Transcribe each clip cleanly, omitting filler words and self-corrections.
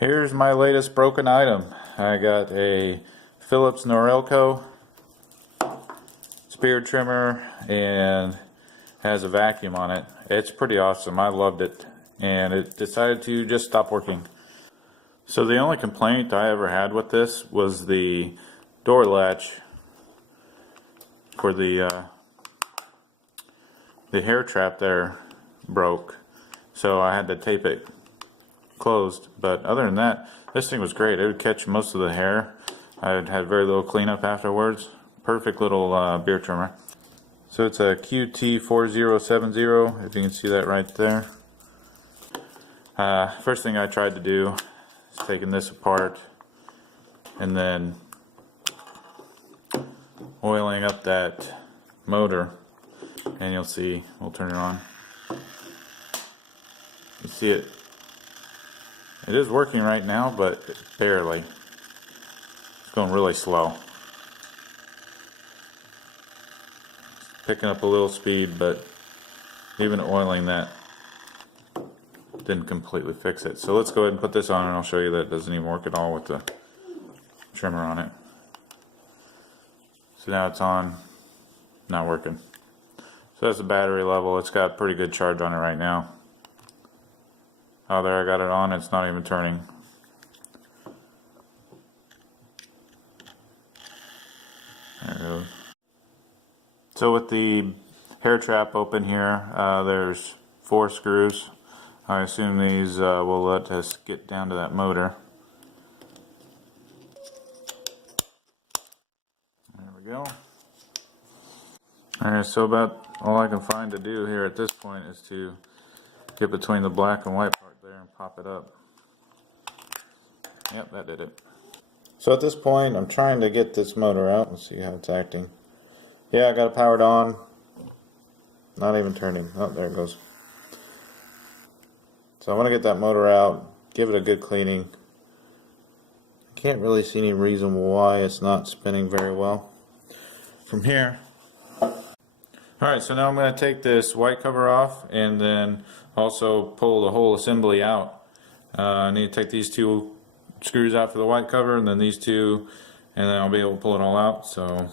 Here's my latest broken item. I got a Phillips Norelco Beard Trimmer and has a vacuum on it. It's pretty awesome. I loved it, and it decided to just stop working. So the only complaint I ever had with this was the door latch for the hair trap there broke, so I had to tape it closed. But other than that, this thing was great. It would catch most of the hair. I had very little cleanup afterwards. Perfect little beard trimmer. So it's a QT4070, if you can see that right there. First thing I tried to do is taking this apart and then oiling up that motor, and you'll see, we'll turn it on. You see it. It is working right now, but barely. It's going really slow. Picking up a little speed, but even oiling that didn't completely fix it. So let's go ahead and put this on, and I'll show you that it doesn't even work at all with the trimmer on it. So now it's on, not working. So that's the battery level. It's got pretty good charge on it right now. Oh, there, I got it on. It's not even turning. There it goes. So with the hair trap open here, there's 4 screws. I assume these will let us get down to that motor. There we go. Alright, so about all I can find to do here at this point is to get between the black and white part there and pop it up. Yep, that did it. So at this point, I'm trying to get this motor out and see how it's acting. Yeah, I got it powered on. Not even turning. Oh, there it goes. So I'm going to get that motor out, give it a good cleaning. Can't really see any reason why it's not spinning very well from here. Alright, so now I'm going to take this white cover off and then also pull the whole assembly out. I need to take these 2 screws out for the white cover, and then these 2, and then I'll be able to pull it all out. So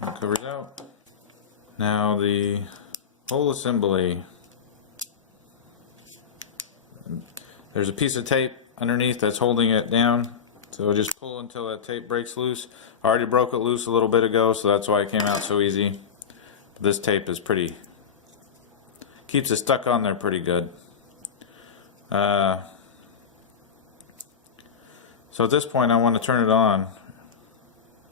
that covers out. Now the whole assembly, there's a piece of tape underneath that's holding it down, so just pull until that tape breaks loose. I already broke it loose a little bit ago, so that's why it came out so easy. But this tape is keeps it stuck on there pretty good. So at this point I want to turn it on.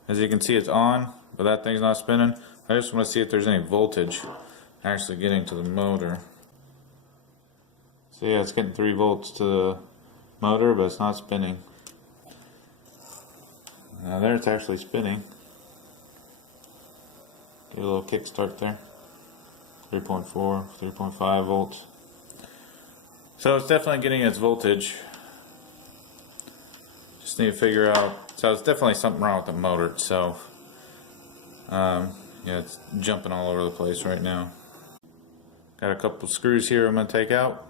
As you can see, it's on, but that thing's not spinning. I just want to see if there's any voltage actually getting to the motor. So yeah, it's getting 3 volts to the motor, but it's not spinning. Now there, it's actually spinning. Get a little kick start there. 3.4, 3.5 volts. So it's definitely getting its voltage. Just need to figure out. So it's definitely something wrong with the motor itself. Yeah, it's jumping all over the place right now. Got a couple screws here I'm going to take out.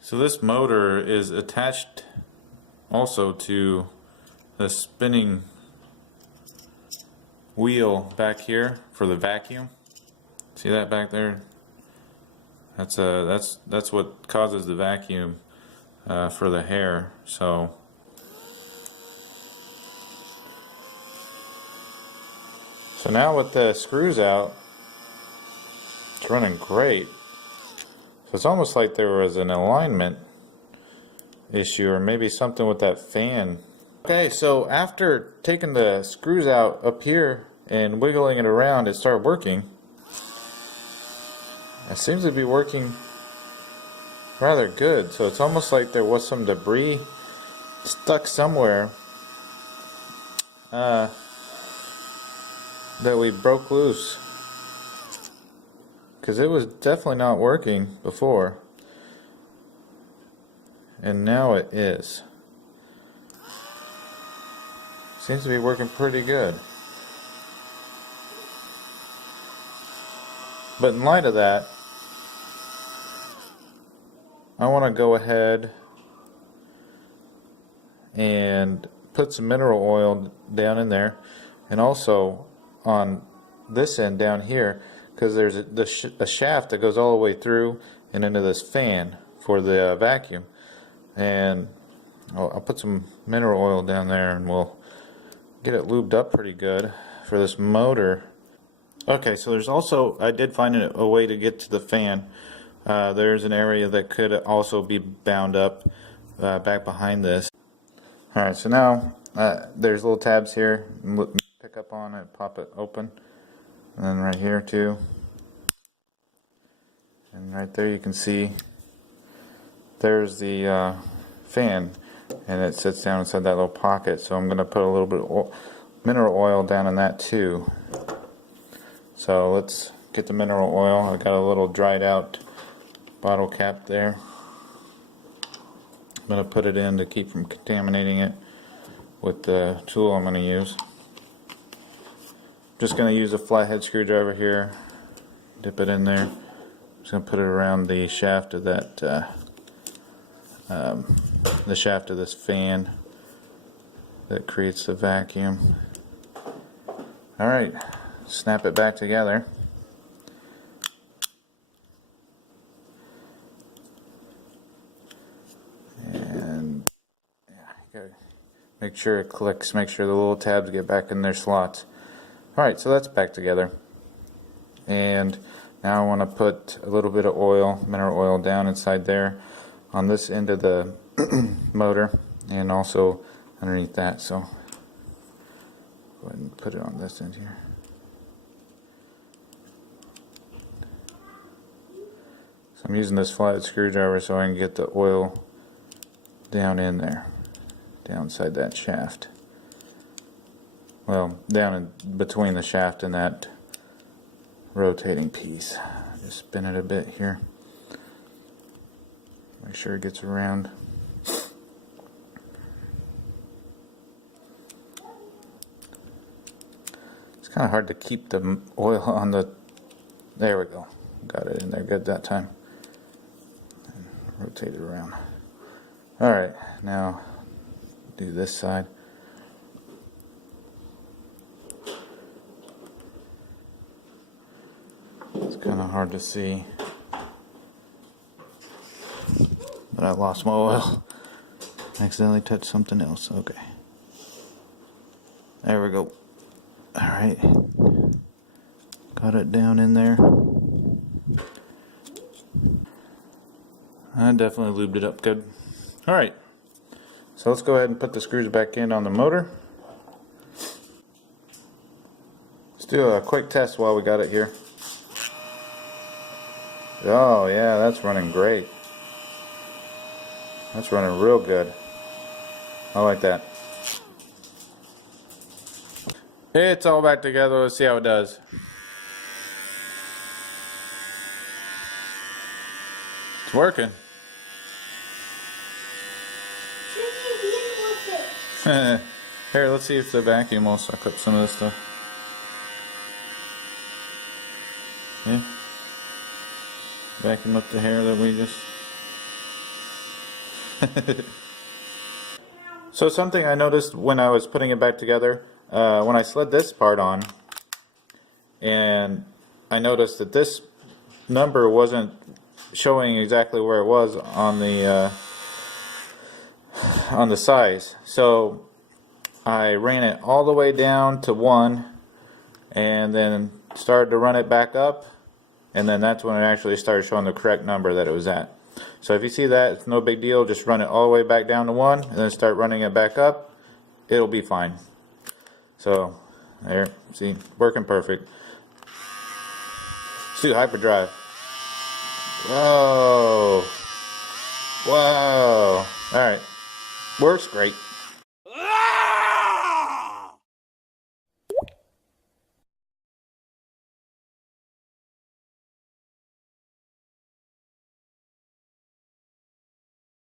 So this motor is attached also to the spinning wheel back here for the vacuum. See that back there? That's what causes the vacuum for the hair. So now with the screws out, it's running great. So it's almost like there was an alignment issue, or maybe something with that fan. Okay, so after taking the screws out up here and wiggling it around, it started working. It seems to be working rather good. So it's almost like there was some debris stuck somewhere that we broke loose, because it was definitely not working before. and now it is. Seems to be working pretty good. But in light of that, I want to go ahead and put some mineral oil down in there, and also on this end down here, because there's a shaft that goes all the way through and into this fan for the vacuum, and I'll put some mineral oil down there and we'll get it lubed up pretty good for this motor. Okay, so there's also, I did find a way to get to the fan. There's an area that could also be bound up back behind this. Alright, so now there's little tabs here. Pick up on it, pop it open, and then right here too. And right there you can see there's the fan, and it sits down inside that little pocket. So I'm going to put a little bit of mineral oil down in that too. So let's get the mineral oil. I got a little dried out bottle cap there. I'm going to put it in to keep from contaminating it with the tool I'm going to use. Just going to use a flathead screwdriver here, dip it in there. Just going to put it around the shaft of that, the shaft of this fan that creates the vacuum. Alright, snap it back together. And yeah, you gotta make sure it clicks, make sure the little tabs get back in their slots. Alright, so that's back together. And now I want to put a little bit of oil, mineral oil, down inside there on this end of the motor, and also underneath that. So go ahead and put it on this end here. So I'm using this flathead screwdriver so I can get the oil down in there, down inside that shaft. Well, down in between the shaft and that rotating piece. Just spin it a bit here. Make sure it gets around. It's kind of hard to keep the oil on the... There we go. Got it in there good that time. And rotate it around. Alright, now do this side. It's kind of hard to see, but I lost my oil. Accidentally touched something else. Okay. There we go. Alright. Got it down in there. I definitely lubed it up good. Alright. So let's go ahead and put the screws back in on the motor. Let's do a quick test while we got it here. Oh yeah, that's running great. That's running real good. I like that. It's all back together. Let's see how it does. It's working. Here, let's see if the vacuum will suck up some of this stuff. Yeah. Vacuum up the hair that we just... So something I noticed when I was putting it back together, when I slid this part on, and I noticed that this number wasn't showing exactly where it was on the size. So I ran it all the way down to 1 and then started to run it back up, and then that's when it actually started showing the correct number that it was at. So if you see that, it's no big deal. Just run it all the way back down to 1 and then start running it back up. It'll be fine. So there, see, working perfect. Let's do hyperdrive. Whoa. Whoa. Alright. Works great.